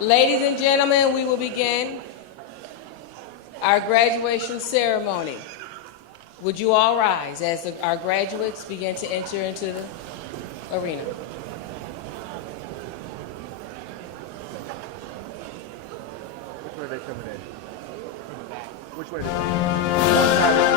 Ladies and gentlemen, we will begin our graduation ceremony. Would you all rise as our graduates begin to enter into the arena? Which way are they coming in? From the back. Which way are they coming in?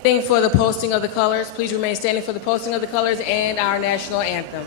Standing for the posting of the colors. Please remain standing for the posting of the colors and our national anthem.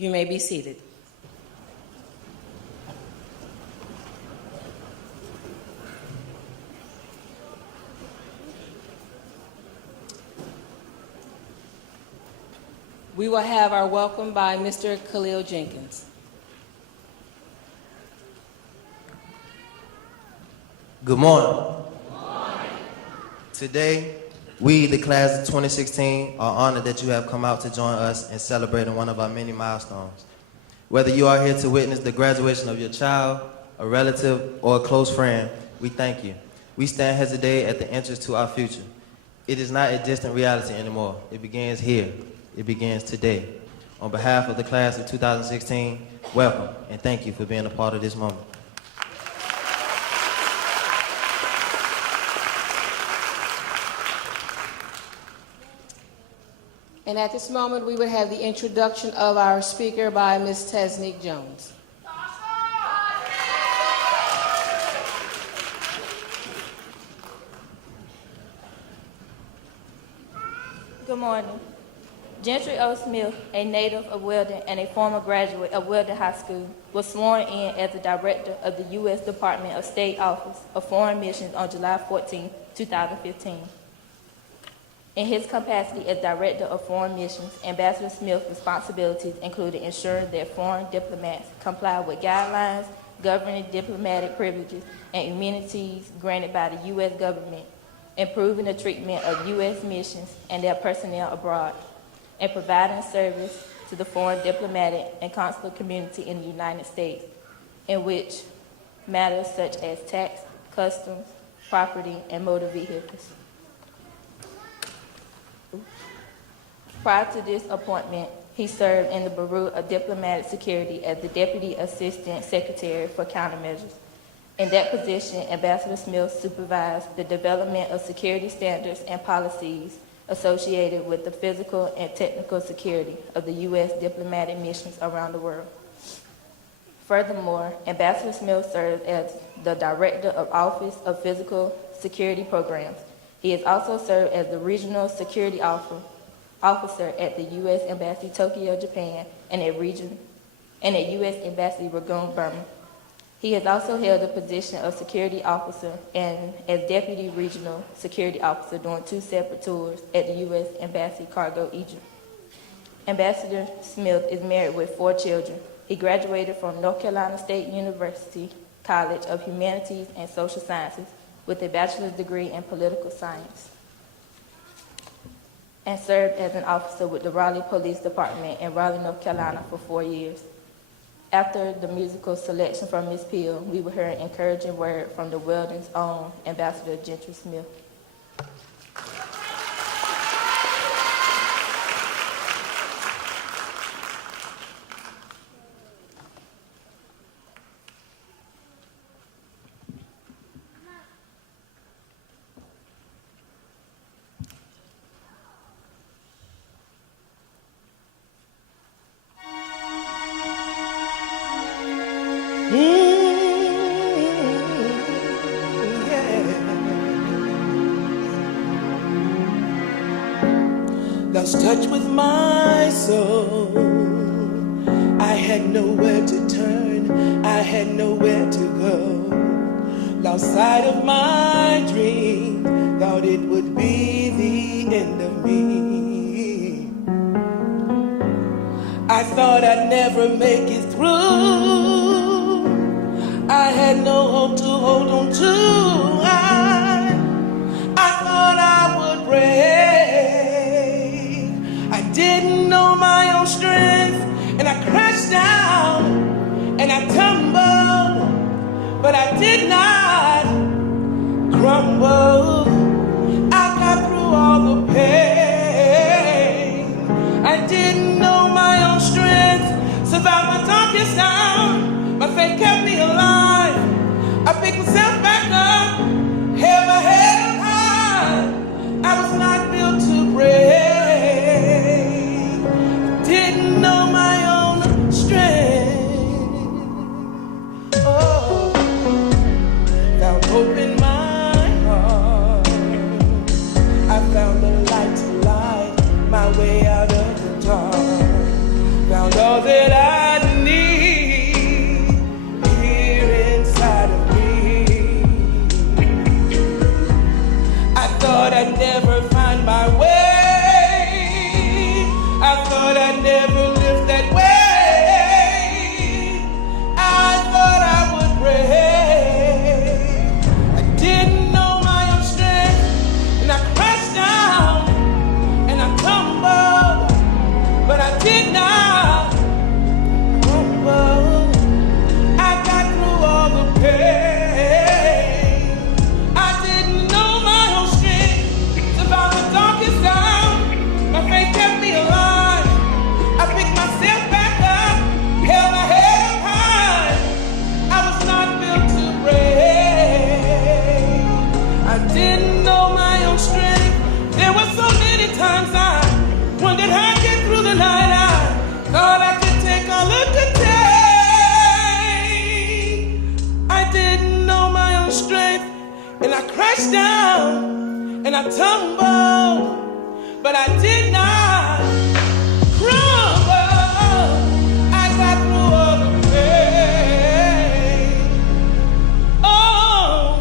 You may be seated. We will have our welcome by Mr. Khalil Jenkins. Good morning. Good morning. Today, we, the class of 2016, are honored that you have come out to join us in celebrating one of our many milestones. Whether you are here to witness the graduation of your child, a relative, or a close friend, we thank you. We stand here today at the entrance to our future. It is not a distant reality anymore. It begins here. It begins today. On behalf of the class of 2016, welcome and thank you for being a part of this moment. And at this moment, we would have the introduction of our speaker by Ms. Tesnique Jones. Good morning. Gentry O. Smith, a native of Weldon and a former graduate of Weldon High School, was sworn in as the director of the U.S. Department of State Office of Foreign Missions on July 14, 2015. In his capacity as Director of Foreign Missions, Ambassador Smith's responsibilities included ensuring that foreign diplomats comply with guidelines governing diplomatic privileges and immunities granted by the U.S. government, improving the treatment of U.S. missions and their personnel abroad, and providing service to the foreign diplomatic and consular community in the United States, in which matters such as tax, customs, property, and motor vehicles. Prior to this appointment, he served in the Bureau of Diplomatic Security as the Deputy Assistant Secretary for Countermeasures. In that position, Ambassador Smith supervised the development of security standards and policies associated with the physical and technical security of the U.S. diplomatic missions around the world. Furthermore, Ambassador Smith served as the Director of Office of Physical Security Programs. He has also served as the Regional Security Officer at the U.S. Embassy Tokyo, Japan, and at U.S. Embassy Rangoon, Burma. He has also held the position of Security Officer and as Deputy Regional Security Officer during 2 separate tours at the U.S. Embassy Cargo, Egypt. Ambassador Smith is married with 4 children. He graduated from North Carolina State University College of Humanities and Social Sciences with a bachelor's degree in political science, and served as an officer with the Raleigh Police Department in Raleigh, North Carolina for 4 years. After the musical selection from Ms. Peel, we will hear an encouraging word from the Weldon's own Ambassador Gentry Smith. Lost touch with my soul. I had nowhere to turn, I had nowhere to go. Lost sight of my dream, thought it would be the end of me. I thought I'd never make it through. I had no hope to hold on to. I thought I would break. I didn't know my own strength, and I crashed down, and I tumbled, but I did not crumble. I got through all the pain. I didn't know my own strength, survived my darkest hour. My faith kept me alive. I picked myself back up, held my head up high. I was not built to break. Didn't know my own strength. Oh, found hope in my heart. I found the light to light my way out of the dark. Found all that I need here inside of me. I thought I'd never find my way. I thought I'd never live that way. I thought I would break. I didn't know my own strength, and I crashed down, and I tumbled, but I did not crumble. I got through all the pain. I didn't know my own strength, survived the darkest hour. My faith kept me alive. I picked myself back up, held my head up high. I was not built to break. I didn't know my own strength. There were so many times I wondered how I'd get through the night. I thought I could take all it could take. I didn't know my own strength, and I crashed down, and I tumbled, but I did not crumble. I got through all the pain. Oh,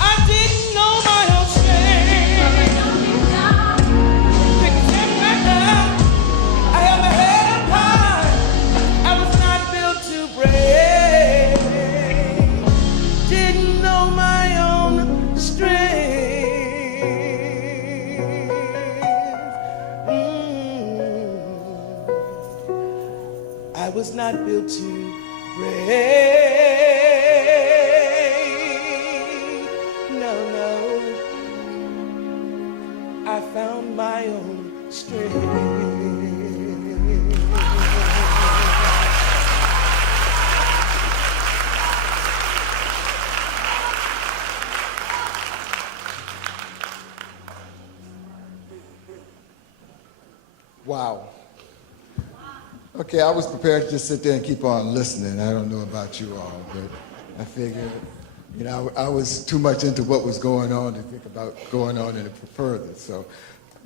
I didn't know my own strength. Picked myself back up. I held my head up high. I was not built to break. Didn't know my own strength. I was not built to break. No, no. I found my own strength. Wow. Okay, I was prepared to just sit there and keep on listening. I don't know about you all, but I figured, I was too much into what was going on to think about going on any further. So,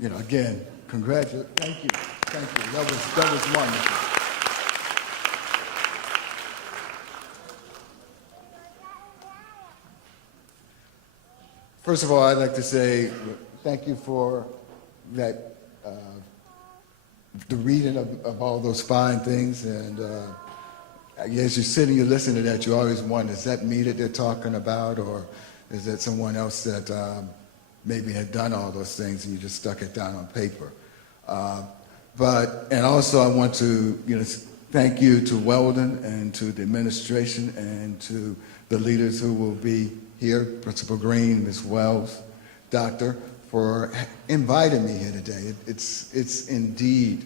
again, congratulations. Thank you. Thank you. That was wonderful. First of all, I'd like to say thank you for that, the reading of all those fine things, and as you're sitting, you listen to that, you always wonder, is that me that they're talking about, or is that someone else that maybe had done all those things and you just stuck it down on paper? And also I want to, thank you to Weldon and to the administration and to the leaders who will be here, Principal Green, Ms. Wells, Doctor, for inviting me here today. It's indeed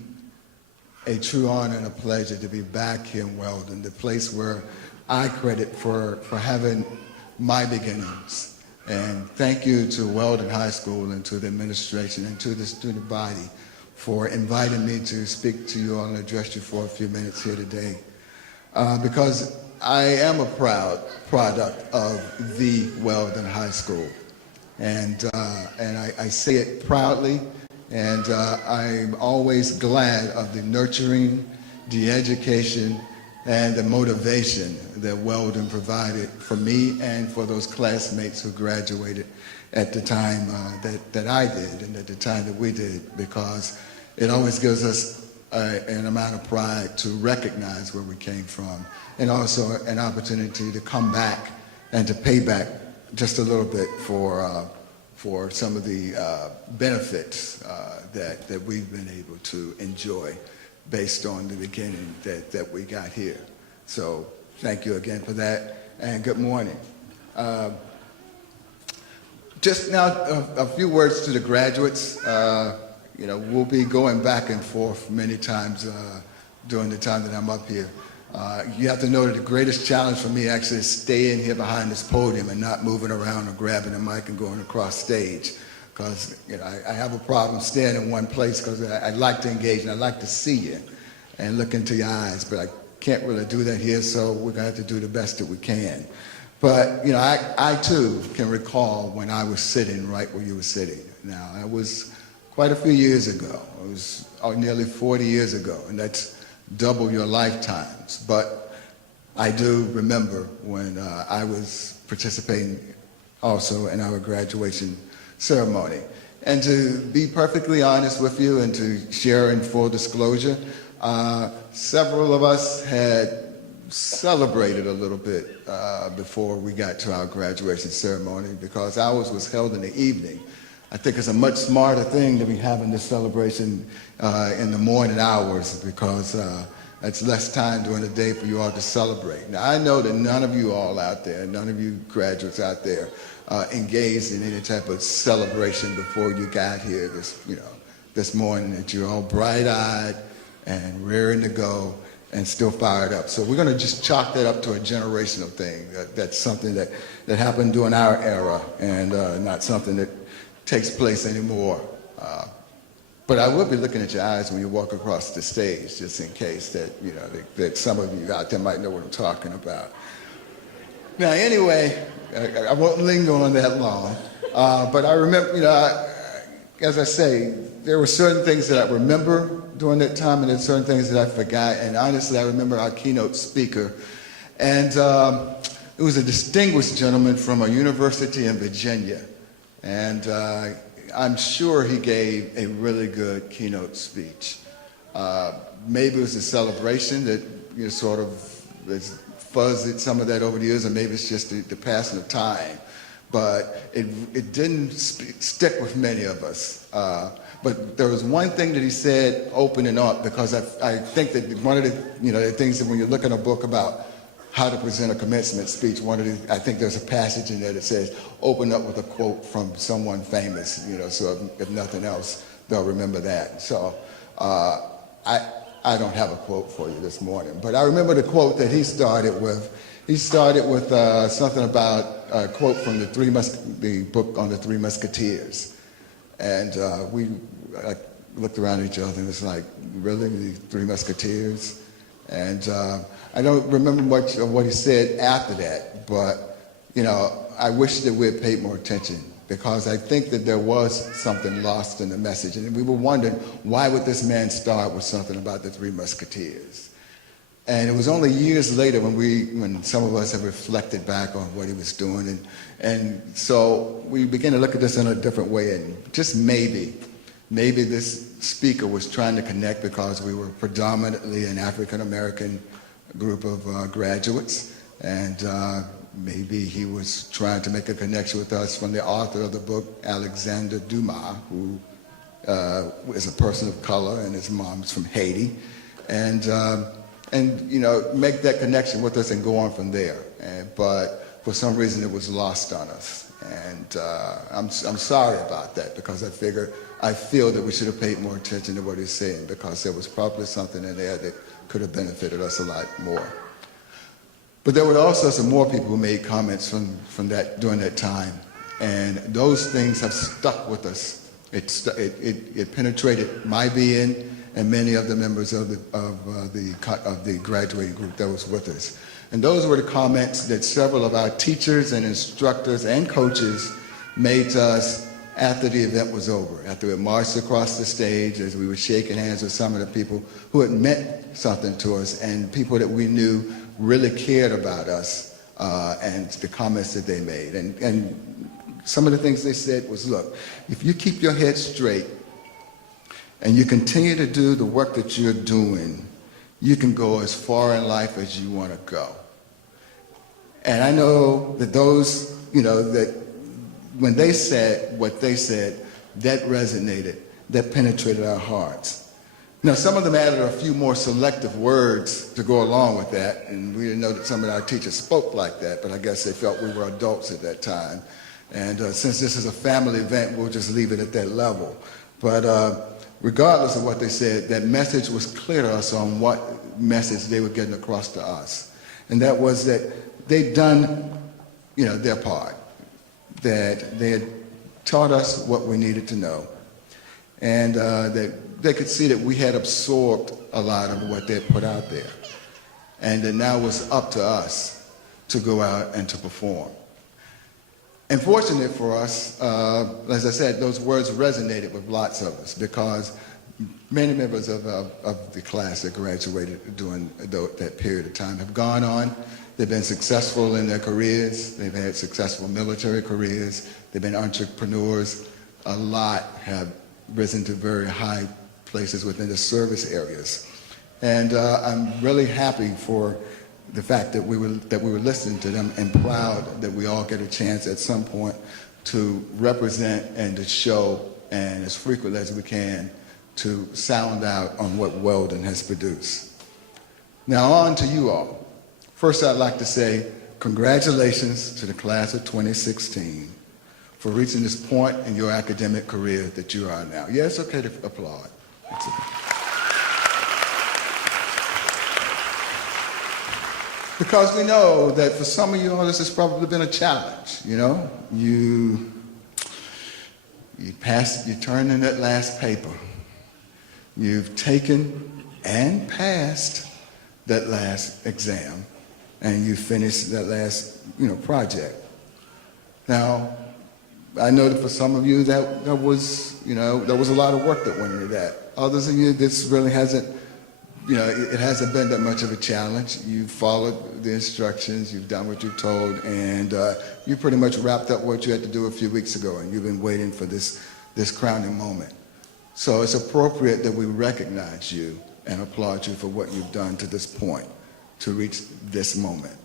a true honor and a pleasure to be back here in Weldon, the place where I credit for having my beginnings. And thank you to Weldon High School and to the administration and to the student body for inviting me to speak to you all and address you for a few minutes here today. Because I am a proud product of the Weldon High School. And I say it proudly, and I'm always glad of the nurturing, the education, and the motivation that Weldon provided for me and for those classmates who graduated at the time that I did and at the time that we did, because it always gives us an amount of pride to recognize where we came from, and also an opportunity to come back and to pay back just a little bit for some of the benefits that we've been able to enjoy based on the beginning that we got here. So thank you again for that, and good morning. Just now, a few words to the graduates. We'll be going back and forth many times during the time that I'm up here. You have to know that the greatest challenge for me actually is staying here behind this podium and not moving around or grabbing the mic and going across stage. Because I have a problem staying in one place, because I like to engage and I like to see you and look into your eyes, but I can't really do that here, so we're going to have to do the best that we can. But I too can recall when I was sitting right where you were sitting. Now, I was quite a few years ago. It was nearly 40 years ago, and that's double your lifetimes. But I do remember when I was participating also in our graduation ceremony. And to be perfectly honest with you and to share in full disclosure, several of us had celebrated a little bit before we got to our graduation ceremony, because ours was held in the evening. I think it's a much smarter thing to be having this celebration in the morning hours, because it's less time during the day for you all to celebrate. Now, I know that none of you all out there, none of you graduates out there engaged in any type of celebration before you got here this morning, that you're all bright-eyed and raring to go and still fired up. So we're going to just chalk that up to a generational thing. That's something that happened during our era, and not something that takes place anymore. But I will be looking at your eyes when you walk across the stage, just in case that some of you out there might know what I'm talking about. Now, anyway, I won't linger on that long. But I remember, as I say, there were certain things that I remember during that time, and there's certain things that I forgot. And honestly, I remember our keynote speaker. And it was a distinguished gentleman from a university in Virginia. And I'm sure he gave a really good keynote speech. Maybe it was a celebration that sort of has fuzzed some of that over the years, and maybe it's just the passing of time. But it didn't stick with many of us. But there was one thing that he said opening up, because I think that one of the things that when you look at a book about how to present a commencement speech, I think there's a passage in there that says, open up with a quote from someone famous, so if nothing else, they'll remember that. So I don't have a quote for you this morning, but I remember the quote that he started with. He started with something about a quote from the book on the Three Musketeers. And we looked around at each other and it's like, really, the Three Musketeers? And I don't remember much of what he said after that, but I wish that we had paid more attention, because I think that there was something lost in the message. And we were wondering, why would this man start with something about the Three Musketeers? And it was only years later when some of us have reflected back on what he was doing. And so we began to look at this in a different way. And just maybe this speaker was trying to connect, because we were predominantly an African-American group of graduates, and maybe he was trying to make a connection with us from the author of the book, Alexander Dumas, who is a person of color, and his mom's from Haiti, and you know, make that connection with us and go on from there. But for some reason, it was lost on us, and I'm sorry about that, because I feel that we should have paid more attention to what he's saying, because there was probably something in there that could have benefited us a lot more. But there were also some more people who made comments from that during that time, and those things have stuck with us. It penetrated my being and many of the members of the graduating group that was with us. And those were the comments that several of our teachers and instructors and coaches made to us after the event was over, after we marched across the stage, as we were shaking hands with some of the people who had meant something to us and people that we knew really cared about us, and the comments that they made. And some of the things they said was, look, if you keep your head straight and you continue to do the work that you're doing, you can go as far in life as you want to go. And I know that those, you know, that when they said what they said, that resonated, that penetrated our hearts. Now, some of them added a few more selective words to go along with that, and we didn't know that some of our teachers spoke like that, but I guess they felt we were adults at that time. And since this is a family event, we'll just leave it at that level. But regardless of what they said, that message was clear to us on what message they were getting across to us. And that was that they'd done, you know, their part, that they had taught us what we needed to know, and that they could see that we had absorbed a lot of what they had put out there, and that now it was up to us to go out and to perform. And fortunate for us, as I said, those words resonated with lots of us, because many members of the class that graduated during that period of time have gone on. They've been successful in their careers. They've had successful military careers. They've been entrepreneurs. A lot have risen to very high places within the service areas. And I'm really happy for the fact that we were listening to them, and proud that we all get a chance at some point to represent and to show, and as frequently as we can, to sound out on what Weldon has produced. Now on to you all. First, I'd like to say congratulations to the class of 2016 for reaching this point in your academic career that you are now. Yeah, it's okay to applaud. It's okay. Because we know that for some of you all, this has probably been a challenge, you know? You turned in that last paper. You've taken and passed that last exam, and you finished that last, project. Now, I know that for some of you that was a lot of work that went into that. Others of you, this really hasn't, it hasn't been that much of a challenge. You followed the instructions, you've done what you're told, and you pretty much wrapped up what you had to do a few weeks ago, and you've been waiting for this crowning moment. So it's appropriate that we recognize you and applaud you for what you've done to this point, to reach this moment.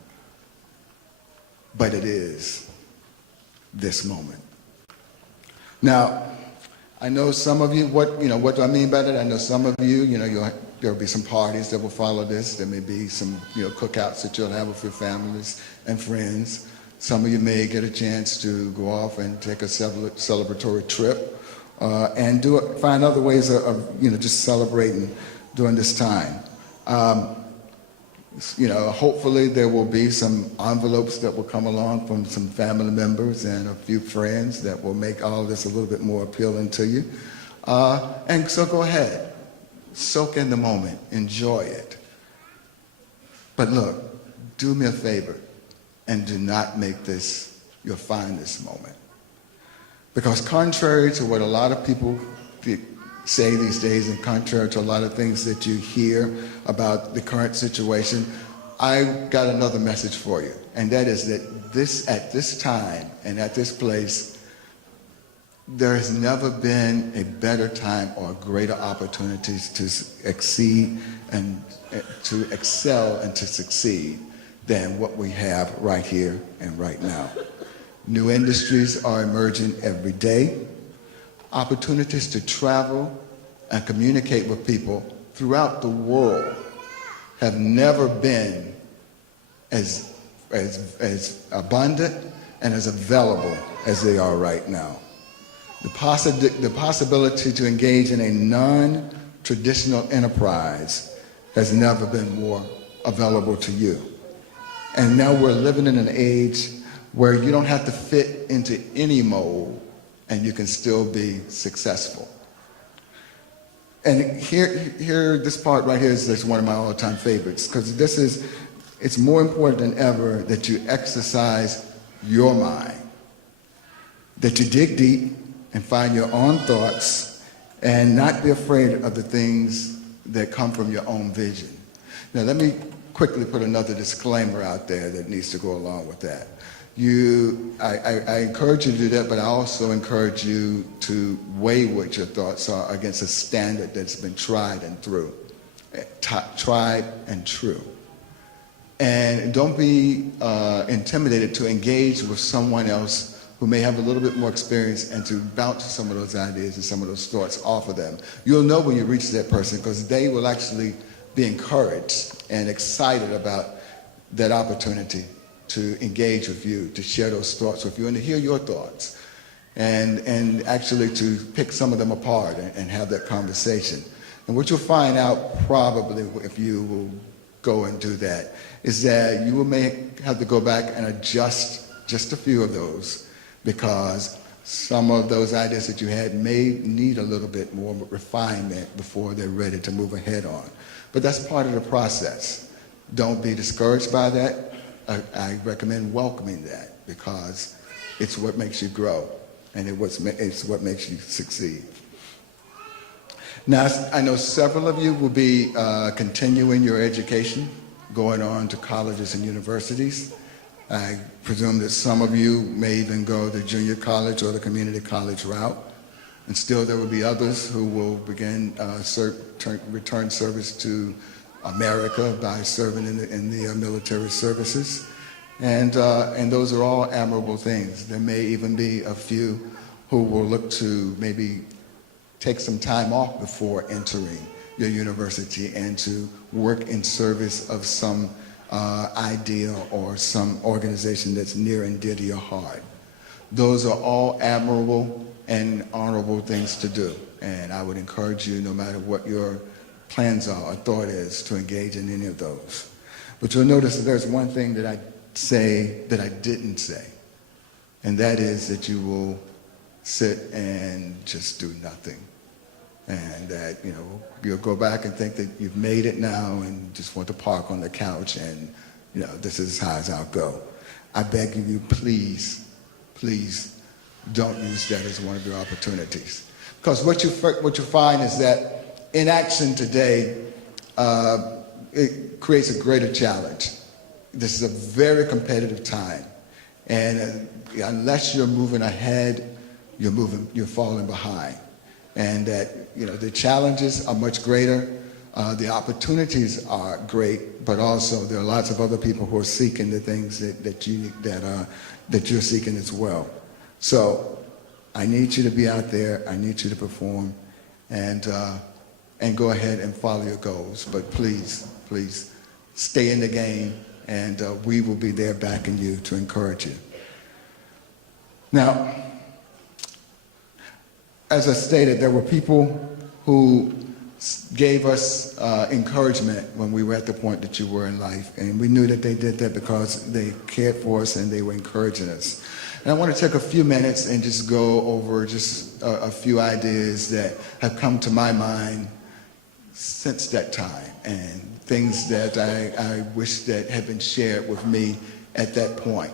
But it is this moment. Now, I know some of you, what do I mean by that? I know some of you, there'll be some parties that will follow this. There may be some, cookouts that you'll have with your families and friends. Some of you may get a chance to go off and take a celebratory trip and find other ways of just celebrating during this time. Hopefully there will be some envelopes that will come along from some family members and a few friends that will make all of this a little bit more appealing to you. And so go ahead, soak in the moment, enjoy it. But look, do me a favor and do not make this your finest moment. Because contrary to what a lot of people say these days, and contrary to a lot of things that you hear about the current situation, I got another message for you. And that is that at this time and at this place, there has never been a better time or greater opportunities to exceed and to excel and to succeed than what we have right here and right now. New industries are emerging every day. Opportunities to travel and communicate with people throughout the world have never been as abundant and as available as they are right now. The possibility to engage in a non-traditional enterprise has never been more available to you. And now we're living in an age where you don't have to fit into any mold and you can still be successful. And here, this part right here is one of my all-time favorites, because it's more important than ever that you exercise your mind, that you dig deep and find your own thoughts and not be afraid of the things that come from your own vision. Now, let me quickly put another disclaimer out there that needs to go along with that. I encourage you to do that, but I also encourage you to weigh what your thoughts are against a standard that's been tried and true. And don't be intimidated to engage with someone else who may have a little bit more experience and to bounce some of those ideas and some of those thoughts off of them. You'll know when you reach that person, because they will actually be encouraged and excited about that opportunity to engage with you, to share those thoughts with you, and to hear your thoughts, and actually to pick some of them apart and have that conversation. And what you'll find out probably, if you will go and do that, is that you may have to go back and adjust just a few of those, because some of those ideas that you had may need a little bit more refinement before they're ready to move ahead on. But that's part of the process. Don't be discouraged by that. I recommend welcoming that, because it's what makes you grow, and it's what makes you succeed. Now, I know several of you will be continuing your education, going on to colleges and universities. I presume that some of you may even go the junior college or the community college route. And still there will be others who will begin return service to America by serving in the military services. And those are all admirable things. There may even be a few who will look to maybe take some time off before entering your university and to work in service of some idea or some organization that's near and dear to your heart. Those are all admirable and honorable things to do. And I would encourage you, no matter what your plans are or thought is, to engage in any of those. But you'll notice that there's one thing that I say that I didn't say, and that is that you will sit and just do nothing. And that, you'll go back and think that you've made it now and just want to park on the couch and, this is as high as I'll go. I beg of you, please, please don't use that as one of your opportunities. Because what you find is that inaction today, it creates a greater challenge. This is a very competitive time. And unless you're moving ahead, you're falling behind. And that, the challenges are much greater. The opportunities are great, but also there are lots of other people who are seeking the things that you're seeking as well. So I need you to be out there. I need you to perform, and go ahead and follow your goals. But please, please stay in the game, and we will be there backing you to encourage you. Now, as I stated, there were people who gave us encouragement when we were at the point that you were in life. And we knew that they did that because they cared for us and they were encouraging us. And I want to take a few minutes and just go over just a few ideas that have come to my mind since that time, and things that I wish that had been shared with me at that point.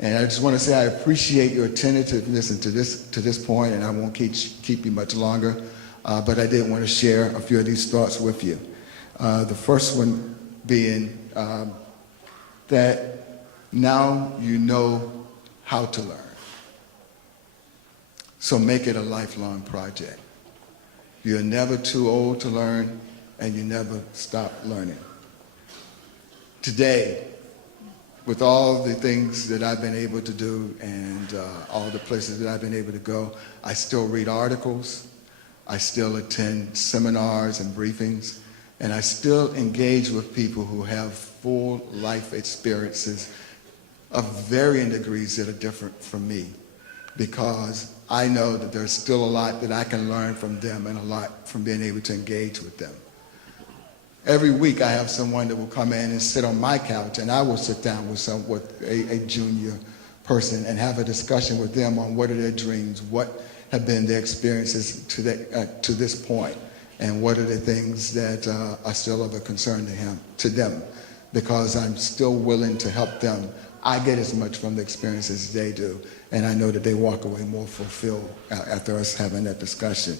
And I just want to say I appreciate your attentiveness to this point, and I won't keep you much longer, but I did want to share a few of these thoughts with you. The first one being that now you know how to learn. So make it a lifelong project. You're never too old to learn, and you never stop learning. Today, with all the things that I've been able to do and all the places that I've been able to go, I still read articles, I still attend seminars and briefings, and I still engage with people who have full life experiences of varying degrees that are different from me, because I know that there's still a lot that I can learn from them and a lot from being able to engage with them. Every week I have someone that will come in and sit on my couch, and I will sit down with a junior person and have a discussion with them on what are their dreams, what have been their experiences to this point, and what are the things that are still of a concern to them, because I'm still willing to help them. I get as much from the experiences as they do, and I know that they walk away more fulfilled after us having that discussion.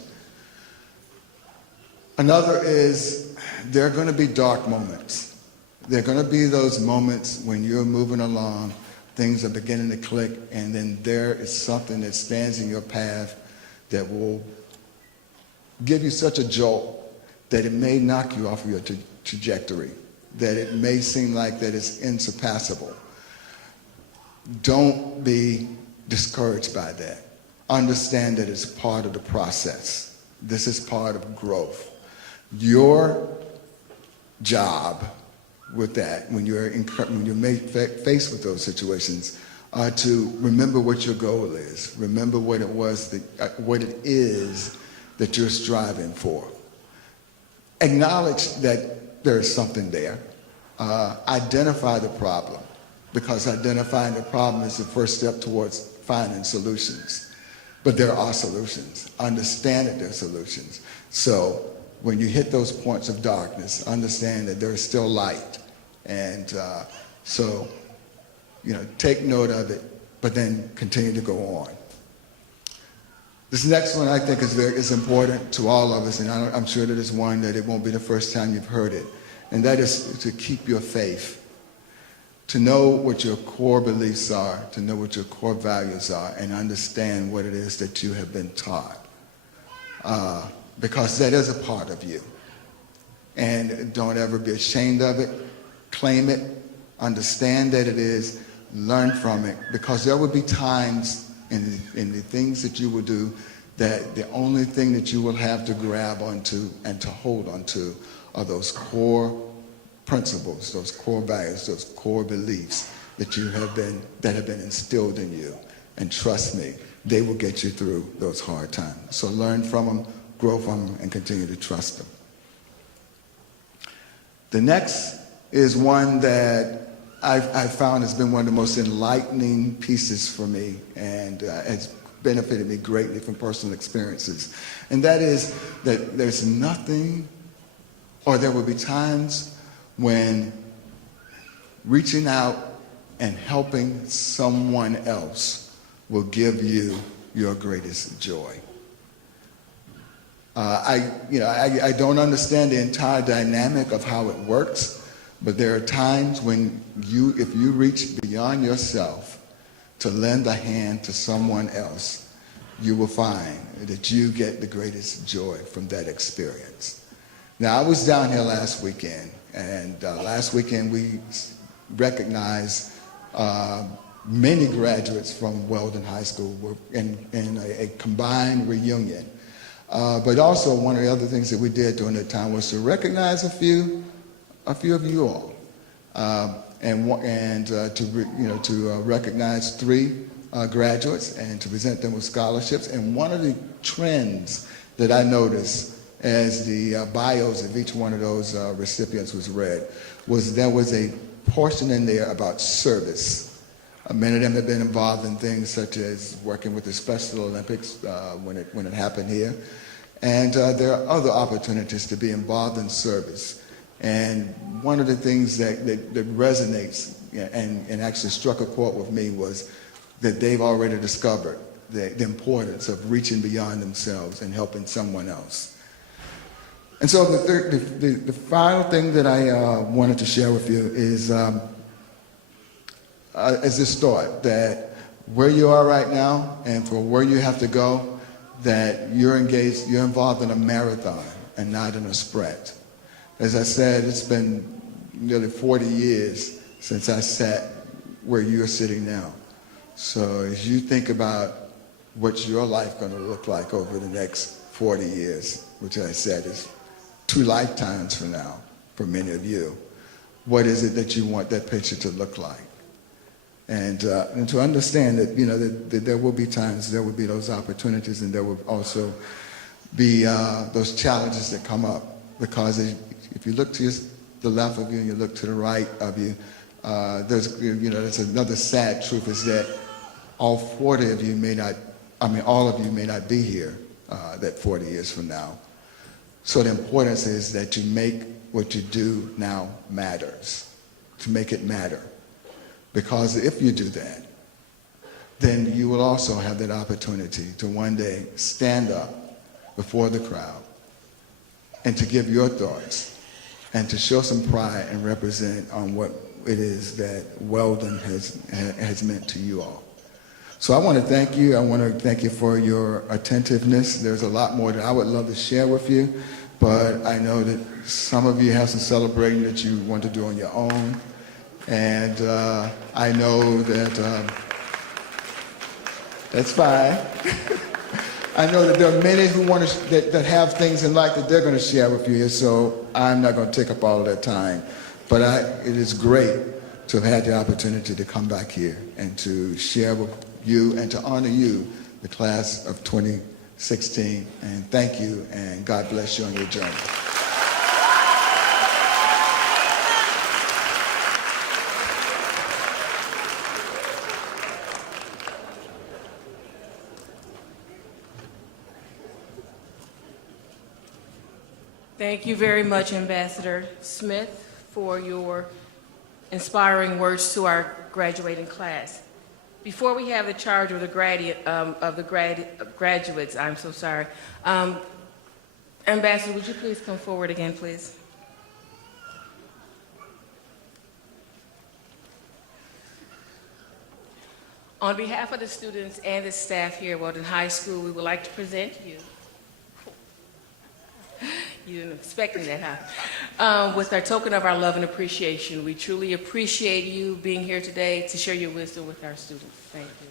Another is, there are going to be dark moments. There are going to be those moments when you're moving along, things are beginning to click, and then there is something that stands in your path that will give you such a jolt that it may knock you off your trajectory, that it may seem like that it's insurpassable. Don't be discouraged by that. Understand that it's part of the process. This is part of growth. Your job with that, when you're faced with those situations, are to remember what your goal is. Remember what it is that you're striving for. Acknowledge that there is something there. Identify the problem, because identifying the problem is the first step towards finding solutions. But there are solutions. Understand that there are solutions. So when you hit those points of darkness, understand that there is still light. And so, take note of it, but then continue to go on. This next one I think is important to all of us, and I'm sure that it's one that it won't be the first time you've heard it, and that is to keep your faith, to know what your core beliefs are, to know what your core values are, and understand what it is that you have been taught. Because that is a part of you. And don't ever be ashamed of it. Claim it. Understand that it is. Learn from it. Because there will be times in the things that you will do that the only thing that you will have to grab onto and to hold onto are those core principles, those core values, those core beliefs that have been instilled in you. And trust me, they will get you through those hard times. So learn from them, grow from them, and continue to trust them. The next is one that I've found has been one of the most enlightening pieces for me, and has benefited me greatly from personal experiences. And that is that there's nothing, or there will be times when reaching out and helping someone else will give you your greatest joy. I don't understand the entire dynamic of how it works, but there are times when if you reach beyond yourself to lend a hand to someone else, you will find that you get the greatest joy from that experience. Now, I was down here last weekend, and last weekend we recognized many graduates from Weldon High School were in a combined reunion. But also one of the other things that we did during that time was to recognize a few of you all, to recognize 3 graduates and to present them with scholarships. And one of the trends that I noticed as the bios of each one of those recipients was read was there was a portion in there about service. Many of them have been involved in things such as working with the Special Olympics when it happened here. And there are other opportunities to be involved in service. And one of the things that resonates and actually struck a chord with me was that they've already discovered the importance of reaching beyond themselves and helping someone else. And so the final thing that I wanted to share with you is this thought, that where you are right now and for where you have to go, that you're engaged, you're involved in a marathon and not in a sprint. As I said, it's been nearly 40 years since I sat where you're sitting now. So as you think about what's your life going to look like over the next 40 years, which I said is 2 lifetimes from now for many of you, what is it that you want that picture to look like? And to understand that, that there will be times, there will be those opportunities, and there will also be those challenges that come up. Because if you look to the left of you and you look to the right of you, there's another sad truth is that all 40 of you may not, all of you may not be here that 40 years from now. So the importance is that you make what you do now matters, to make it matter. Because if you do that, then you will also have that opportunity to one day stand up before the crowd and to give your thoughts and to show some pride and represent on what it is that Weldon has meant to you all. So I want to thank you. I want to thank you for your attentiveness. There's a lot more that I would love to share with you, but I know that some of you have some celebrating that you want to do on your own. And I know that that's fine. I know that there are many who want to, that have things in life that they're going to share with you here, so I'm not going to take up all of that time. But it is great to have had the opportunity to come back here and to share with you and to honor you, the class of 2016. And thank you, and God bless you on your journey. Thank you very much, Ambassador Smith, for your inspiring words to our graduating class. Before we have the charge of the graduates, I'm so sorry. Ambassador, would you please come forward again, please? On behalf of the students and the staff here at Weldon High School, we would like to present you. You didn't expect me that, huh? With our token of our love and appreciation. We truly appreciate you being here today to share your wisdom with our students. Thank you.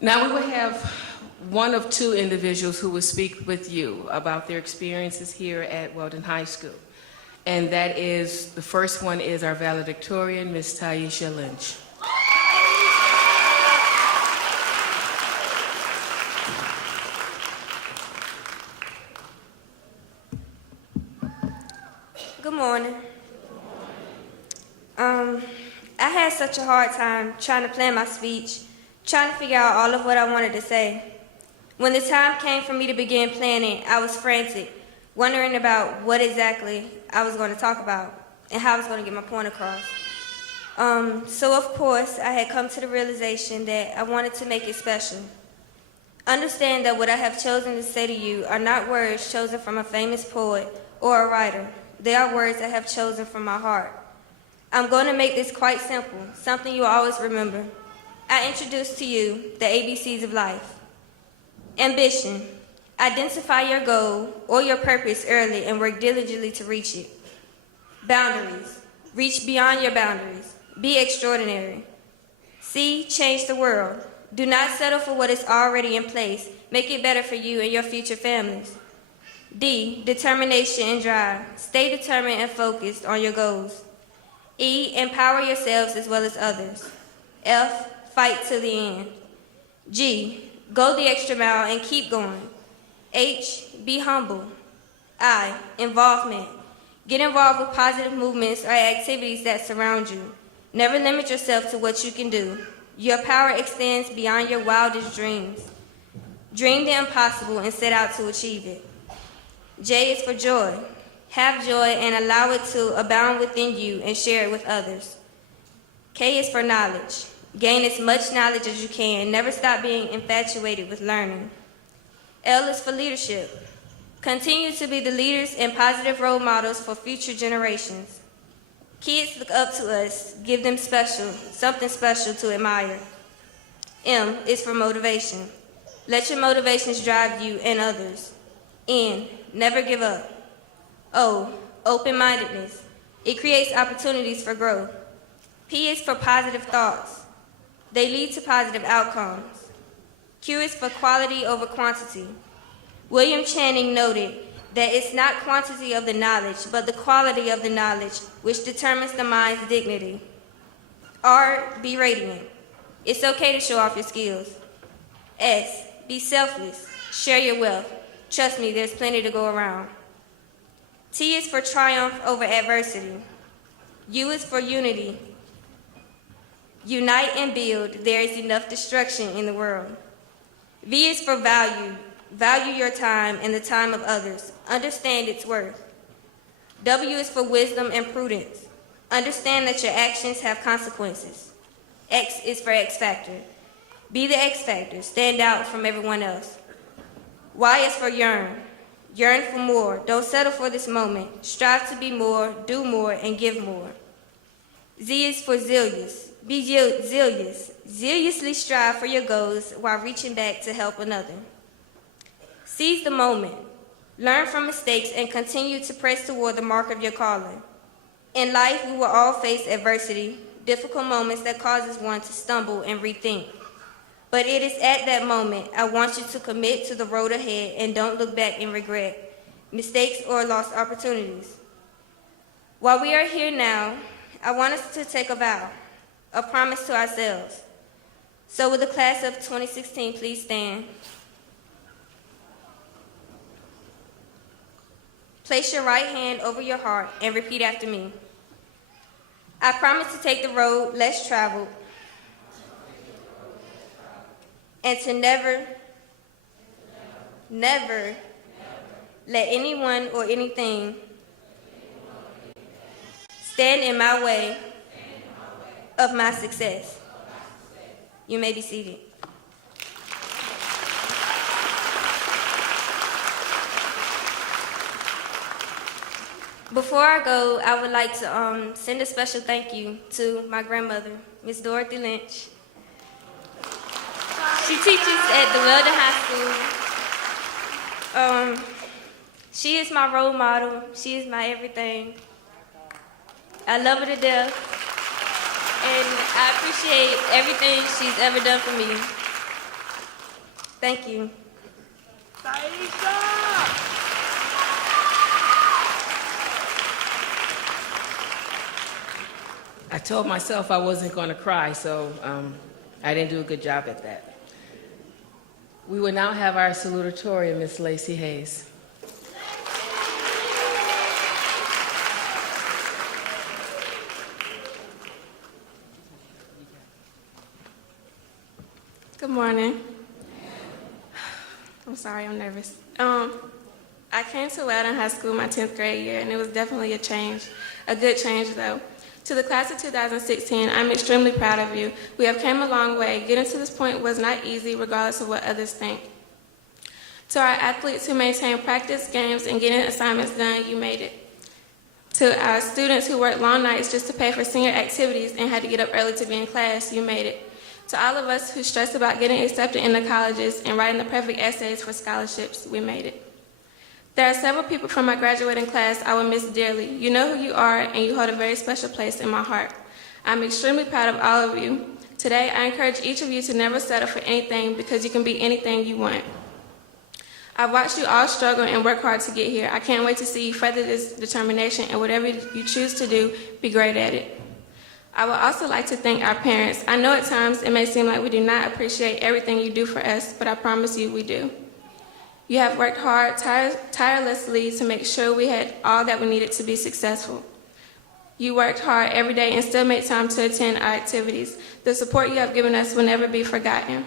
Now we will have one of 2 individuals who will speak with you about their experiences here at Weldon High School. And that is, the first one is our valedictorian, Ms. Taisha Lynch. Good morning. I had such a hard time trying to plan my speech, trying to figure out all of what I wanted to say. When the time came for me to begin planning, I was frantic, wondering about what exactly I was going to talk about and how I was going to get my point across. So of course, I had come to the realization that I wanted to make it special. Understand that what I have chosen to say to you are not words chosen from a famous poet or a writer. They are words I have chosen from my heart. I'm going to make this quite simple, something you always remember. I introduce to you the ABCs of life. Ambition. Identify your goal or your purpose early and work diligently to reach it. Boundaries. Reach beyond your boundaries. Be extraordinary. C. Change the world. Do not settle for what is already in place. Make it better for you and your future families. D. Determination and drive. Stay determined and focused on your goals. E. Empower yourselves as well as others. F. Fight to the end. G. Go the extra mile and keep going. H. Be humble. I. Involvement. Get involved with positive movements or activities that surround you. Never limit yourself to what you can do. Your power extends beyond your wildest dreams. Dream the impossible and set out to achieve it. J is for joy. Have joy and allow it to abound within you and share it with others. K is for knowledge. Gain as much knowledge as you can. Never stop being infatuated with learning. L is for leadership. Continue to be the leaders and positive role models for future generations. Kids look up to us, give them something special to admire. M is for motivation. Let your motivations drive you and others. N, never give up. O, open-mindedness. It creates opportunities for growth. P is for positive thoughts. They lead to positive outcomes. Q is for quality over quantity. William Channing noted that it's not quantity of the knowledge, but the quality of the knowledge which determines the mind's dignity. R, be radiant. It's okay to show off your skills. S, be selfless. Share your wealth. Trust me, there's plenty to go around. T is for triumph over adversity. U is for unity. Unite and build. There is enough destruction in the world. V is for value. Value your time and the time of others. Understand its worth. W is for wisdom and prudence. Understand that your actions have consequences. X is for X factor. Be the X factor. Stand out from everyone else. Y is for yearn. Yearn for more. Don't settle for this moment. Strive to be more, do more, and give more. Z is for zealous. Be zealous. Zealously strive for your goals while reaching back to help another. Seize the moment. Learn from mistakes and continue to press toward the mark of your calling. In life, we will all face adversity, difficult moments that causes one to stumble and rethink. But it is at that moment I want you to commit to the road ahead and don't look back in regret, mistakes, or lost opportunities. While we are here now, I want us to take a vow, a promise to ourselves. So will the class of 2016 please stand? Place your right hand over your heart and repeat after me. I promise to take the road less traveled and to never let anyone or anything stand in my way of my success. You may be seated. Before I go, I would like to send a special thank you to my grandmother, Miss Dorothy Lynch. She teaches at the Weldon High School. She is my role model. She is my everything. I love her to death, and I appreciate everything she's ever done for me. Thank you. I told myself I wasn't going to cry, so I didn't do a good job at that. We will now have our salutatorian, Miss Lacey Hayes. Good morning. I'm sorry, I'm nervous. I came to Weldon High School my 10th grade year, and it was definitely a change, a good change though. To the class of 2016, I'm extremely proud of you. We have come a long way. Getting to this point was not easy, regardless of what others think. To our athletes who maintain practice, games, and getting assignments done, you made it. To our students who worked long nights just to pay for senior activities and had to get up early to be in class, you made it. To all of us who stress about getting accepted into colleges and writing the perfect essays for scholarships, we made it. There are several people from my graduating class I will miss dearly. You know who you are, and you hold a very special place in my heart. I'm extremely proud of all of you. Today, I encourage each of you to never settle for anything because you can be anything you want. I've watched you all struggle and work hard to get here. I can't wait to see you further this determination, and whatever you choose to do, be great at it. I would also like to thank our parents. I know at times it may seem like we do not appreciate everything you do for us, but I promise you we do. You have worked hard, tirelessly to make sure we had all that we needed to be successful. You worked hard every day and still made time to attend our activities. The support you have given us will never be forgotten.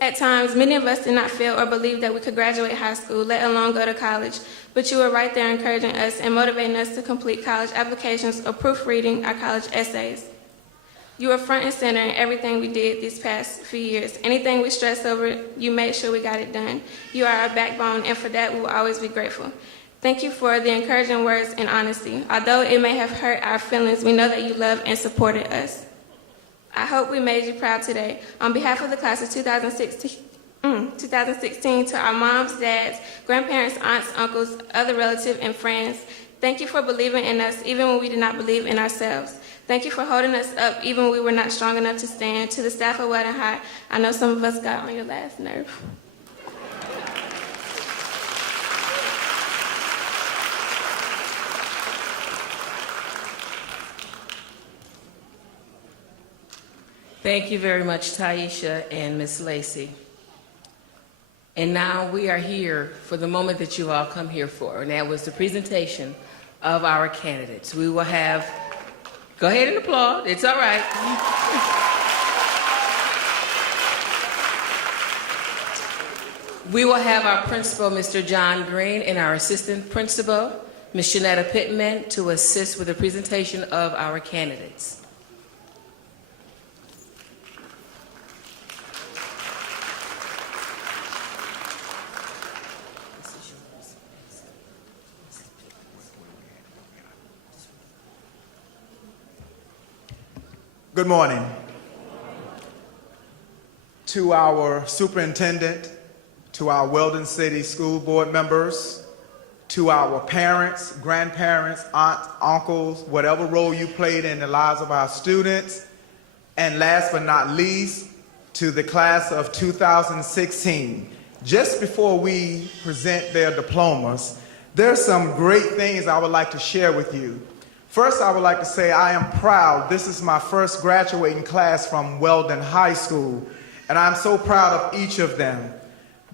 At times, many of us did not feel or believe that we could graduate high school, let alone go to college, but you were right there encouraging us and motivating us to complete college applications or proofreading our college essays. You were front and center in everything we did these past few years. Anything we stressed over, you made sure we got it done. You are our backbone, and for that, we will always be grateful. Thank you for the encouraging words and honesty. Although it may have hurt our feelings, we know that you loved and supported us. I hope we made you proud today. On behalf of the class of 2016, to our moms, dads, grandparents, aunts, uncles, other relatives, and friends, thank you for believing in us even when we did not believe in ourselves. Thank you for holding us up even when we were not strong enough to stand. To the staff of Weldon High, I know some of us got on your last nerve. Thank you very much, Taisha and Miss Lacey. And now we are here for the moment that you all come here for, and that was the presentation of our candidates. We will have, go ahead and applaud, it's all right. We will have our principal, Mr. John Green, and our assistant principal, Ms. Shanetta Pittman, to assist with the presentation of our candidates. Good morning. To our superintendent, to our Weldon City School Board members, to our parents, grandparents, aunts, uncles, whatever role you played in the lives of our students, and last but not least, to the class of 2016. Just before we present their diplomas, there's some great things I would like to share with you. First, I would like to say I am proud. This is my first graduating class from Weldon High School, and I'm so proud of each of them.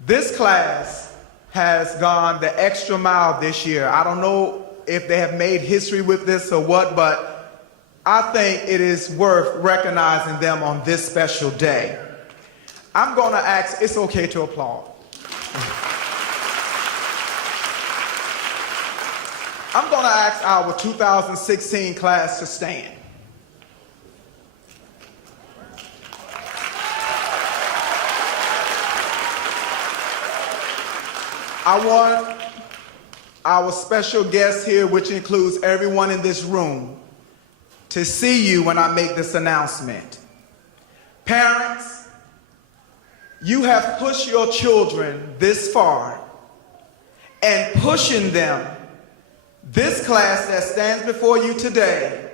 This class has gone the extra mile this year. I don't know if they have made history with this or what, but I think it is worth recognizing them on this special day. I'm going to ask, it's okay to applaud. I'm going to ask our 2016 class to stand. I want our special guests here, which includes everyone in this room, to see you when I make this announcement. Parents, you have pushed your children this far, and pushing them, this class that stands before you today,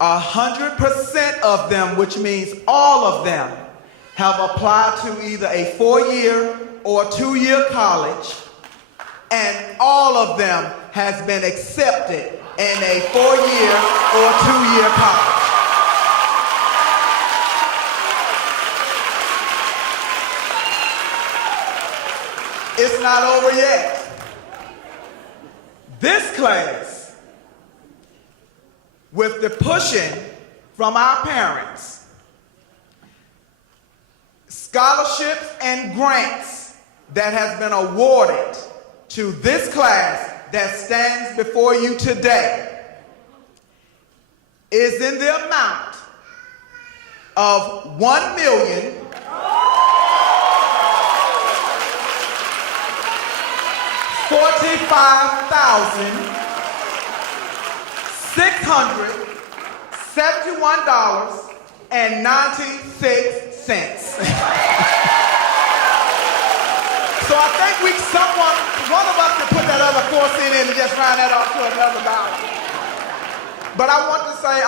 100% of them, which means all of them, have applied to either a 4-year or 2-year college, and all of them has been accepted in a 4-year or 2-year college. It's not over yet. This class, with the pushing from our parents, scholarships and grants that has been awarded to this class that stands before you today, is in the amount of $45,671.96. So I think one of us can put that other 4 cents in and just round that off to another dollar. But I want to say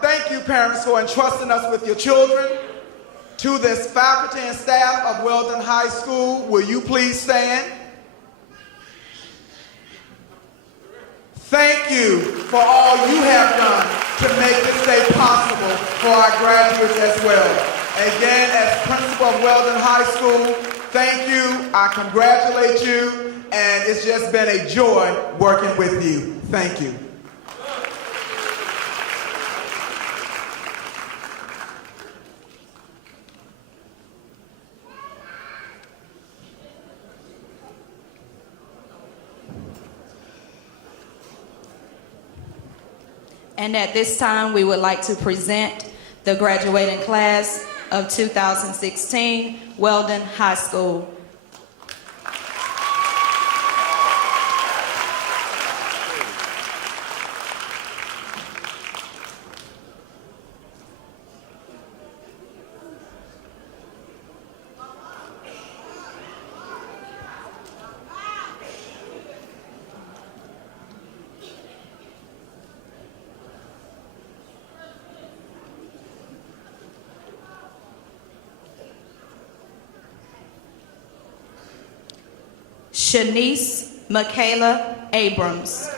thank you, parents, for entrusting us with your children. To this faculty and staff of Weldon High School, will you please stand? Thank you for all you have done to make this day possible for our graduates as well. Again, as principal of Weldon High School, thank you, I congratulate you, and it's just been a joy working with you. Thank you. And at this time, we would like to present the graduating class of 2016, Weldon High School. Shanice Michaela Abrams.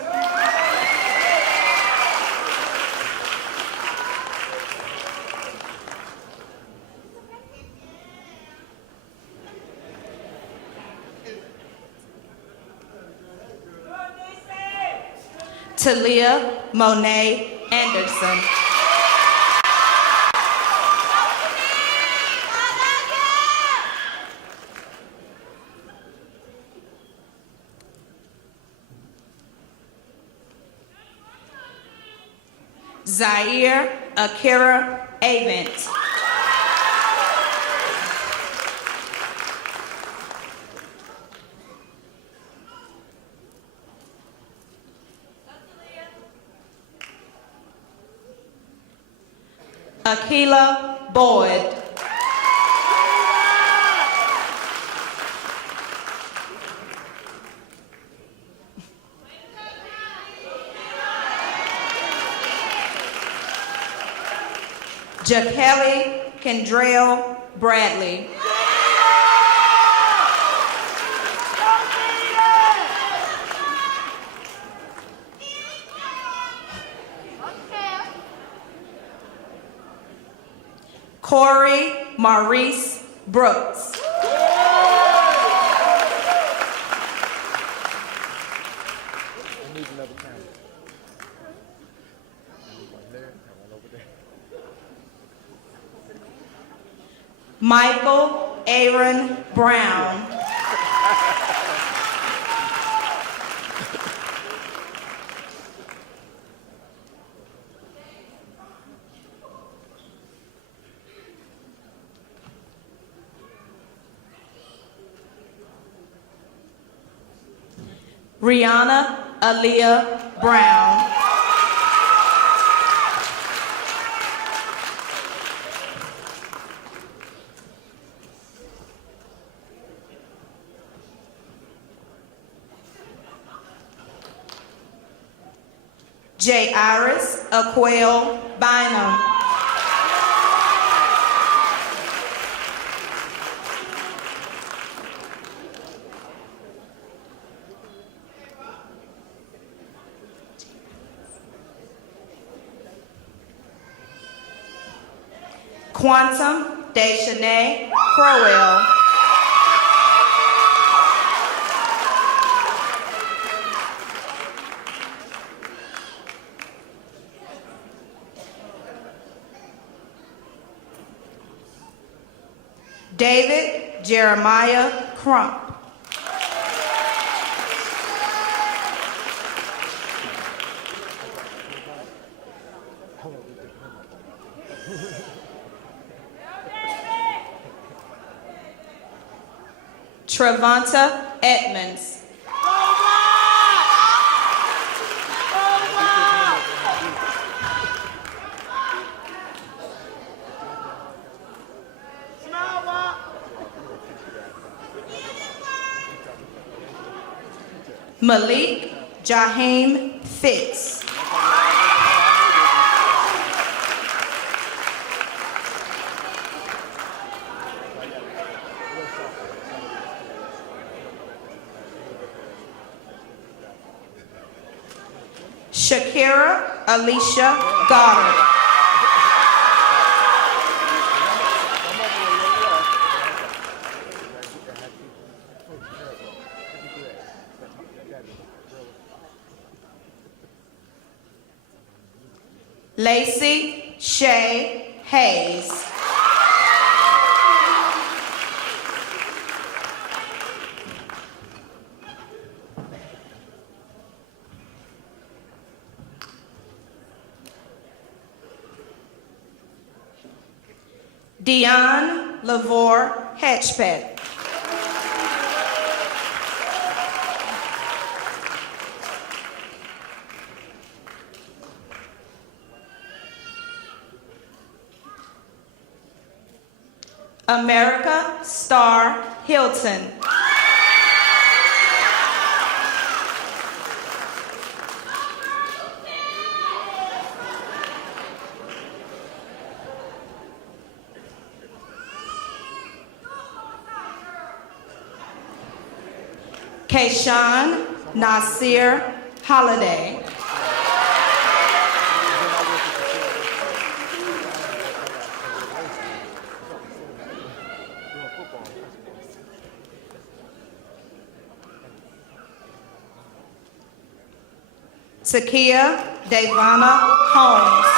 Talia Monet Anderson. Zaire Akira Avent. Akila Boyd. Jakelly Kendrell Bradley. Corey Maurice Brooks. Michael Aaron Brown. Rihanna Aaliyah Brown. J. Iris Aquel Bynum. Quantum Deshanae Crowell. David Jeremiah Crump. Trevonta Edmonds. Malik Jaheim Fitz. Shakira Alicia Goddard. Lacey Shay Hayes. Dion Lavore Hatchpet. America Star Hilton. Kayshawn Nasir Holiday. Takia Devana Holmes.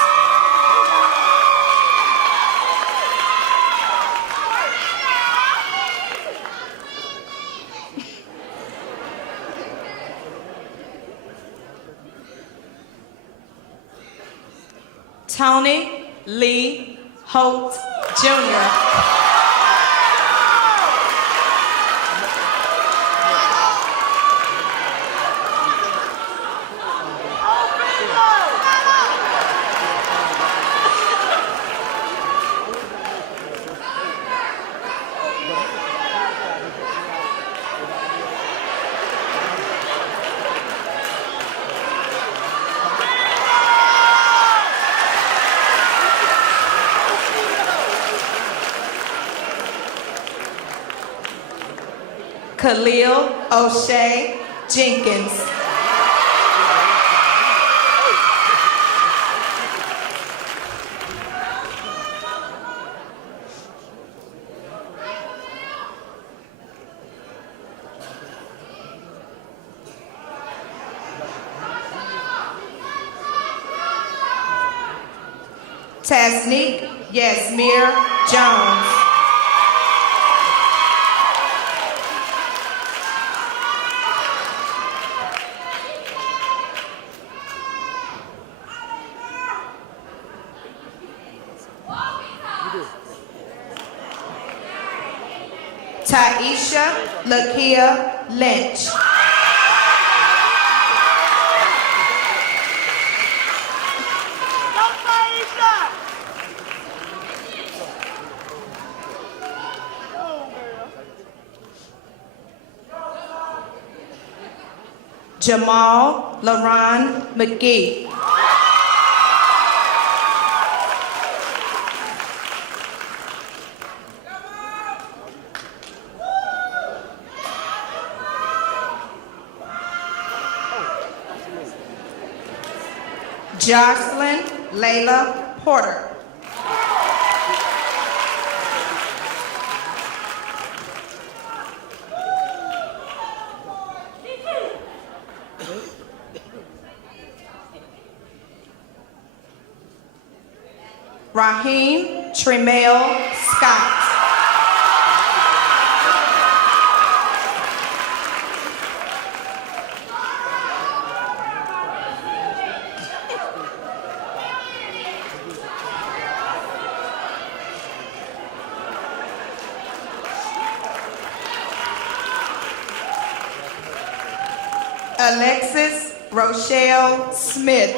Tony Lee Holt Jr. Khalil O'Shea Jenkins. Tasneek Yasmir Jones. Taisha Lakia Lynch. Jamal LaRon McGee. Jocelyn Layla Porter. Raheem Tremail Scott. Alexis Rochelle Smith.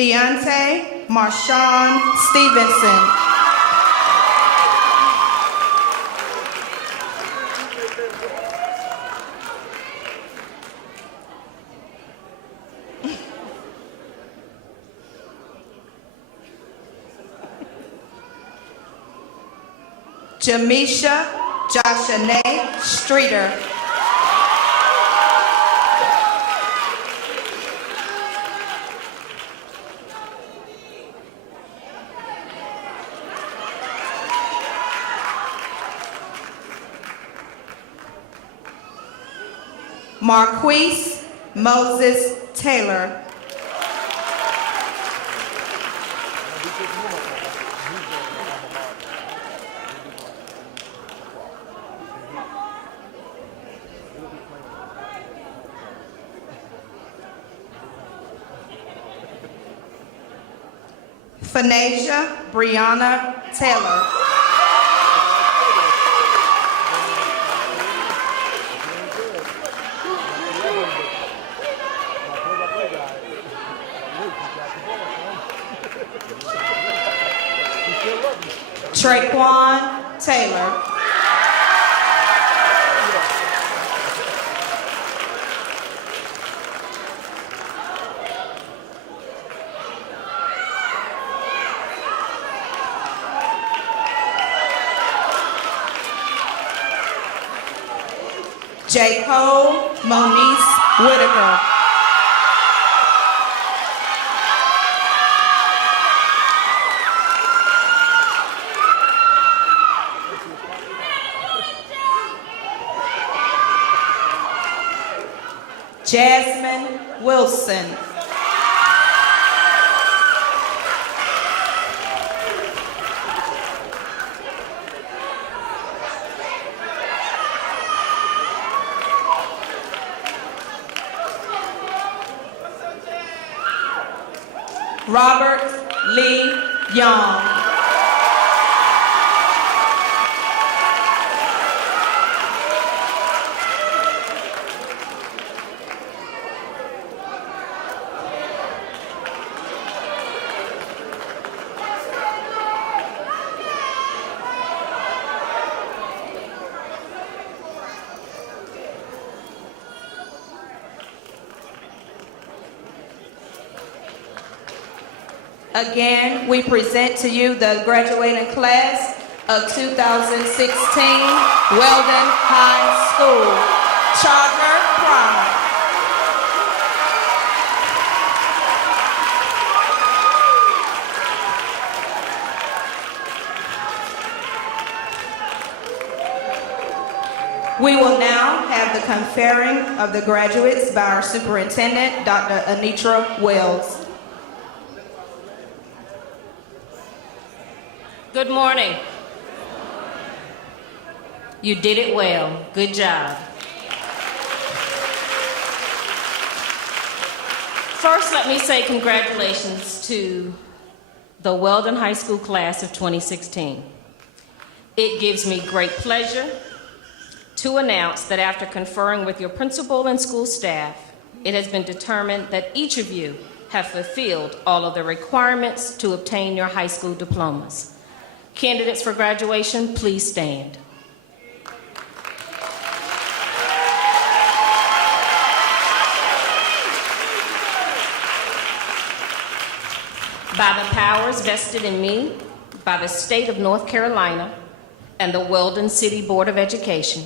Deontay Marshawn Stevenson. Jamisha Joshanae Streeter. Marquise Moses Taylor. Phanasia Brianna Taylor. Traquan Taylor. J. Cole Moniece Whitaker. Jasmine Wilson. Robert Lee Young. Again, we present to you the graduating class of 2016 Weldon High School, Charter Pride. We will now have the conferring of the graduates by our superintendent, Dr. Anitra Wells. Good morning. You did it well. Good job. First, let me say congratulations to the Weldon High School class of 2016. It gives me great pleasure to announce that after conferring with your principal and school staff, it has been determined that each of you have fulfilled all of the requirements to obtain your high school diplomas. Candidates for graduation, please stand. By the powers vested in me by the state of North Carolina and the Weldon City Board of Education,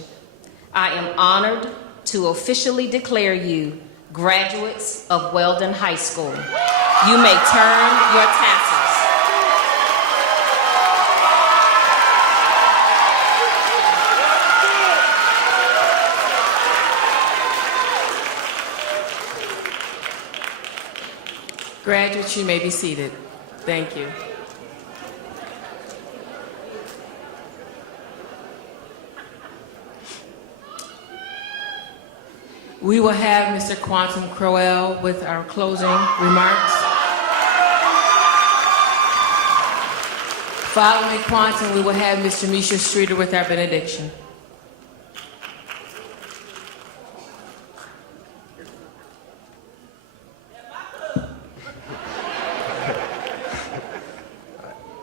I am honored to officially declare you graduates of Weldon High School. You may turn your tassels. Graduates, you may be seated. Thank you. We will have Mr. Quantum Crowell with our closing remarks. Following Quantum, we will have Mr. Misha Streeter with our benediction.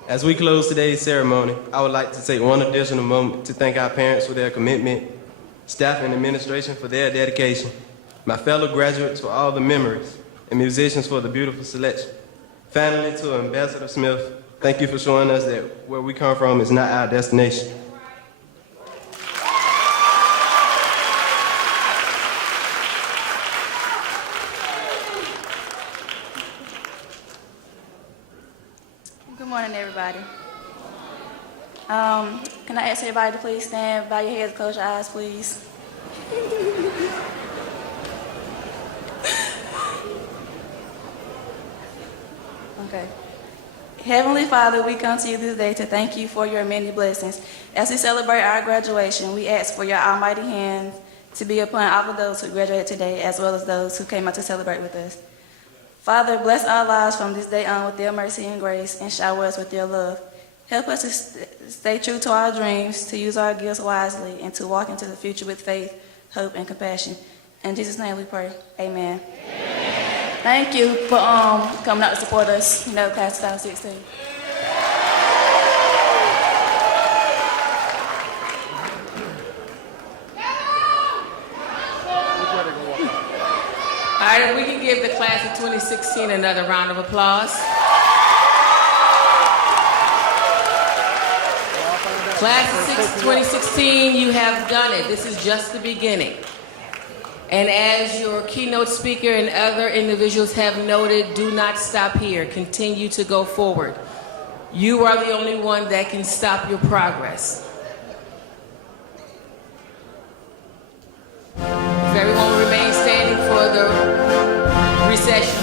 As we close today's ceremony, I would like to take one additional moment to thank our parents for their commitment, staff and administration for their dedication, my fellow graduates for all the memories, and musicians for the beautiful selection. Finally, to Ambassador Smith, thank you for showing us that where we come from is not our destination. Good morning, everybody. Can I ask everybody to please stand, bow your heads, close your eyes, please. Okay. Heavenly Father, we come to you this day to thank you for your many blessings. As we celebrate our graduation, we ask for your almighty hand to be upon all of those who graduated today, as well as those who came out to celebrate with us. Father, bless our lives from this day on with your mercy and grace, and shower us with your love. Help us to stay true to our dreams, to use our gifts wisely, and to walk into the future with faith, hope, and compassion. In Jesus' name we pray. Amen. Amen. Thank you for coming out to support us, class 2016. All right, if we can give the class of 2016 another round of applause. Class of 2016, you have done it. This is just the beginning. And as your keynote speaker and other individuals have noted, do not stop here. Continue to go forward. You are the only one that can stop your progress. If everyone will remain standing for the recession.